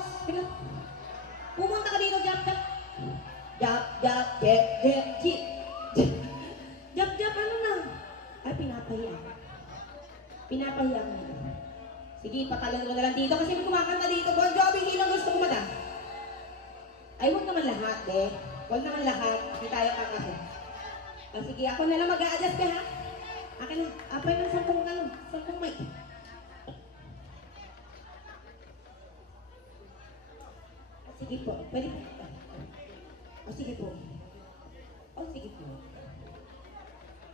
focus. Sige. Pumunta ka dito, jump, jump. Jump, jump, get, get. Jump, jump, ano na? Ay, pinapahiya. Pinapahiya ka nito. Sige, patalan mo na lang dito kasi may kumakanta dito. Bon Jovi, hindi lang gusto ko madam. Ay, huwag naman lahat, eh. Huwag naman lahat. Hindi tayo kakako. Sige, ako na lang mag-a-adjust ka, ha? Akin na. Apay ng 10 mic. Sige po. Pwede po. Sige po. Sige po.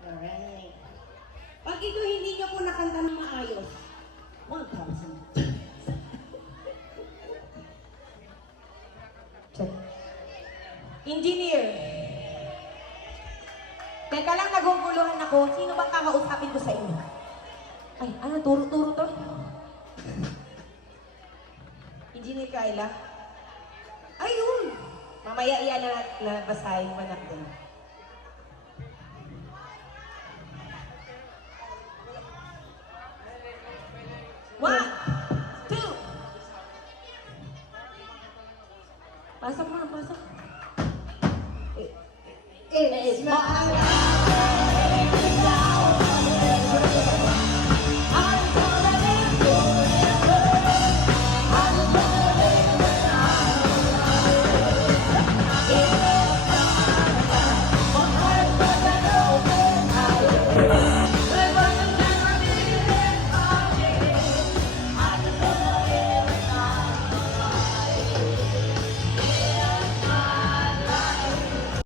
Alright. Pag ito hindi nyo po nakanta ng maayos, 1,000. Engineer. Teka lang, naguguluhan ako. Sino bang kakausapin ko sa inyo? Ay, ano, turo-turo to? Engineer Kyla? Ayun! Mamaya iyan na basahin mo natin. One, two. Pasok mo, pasok. It's my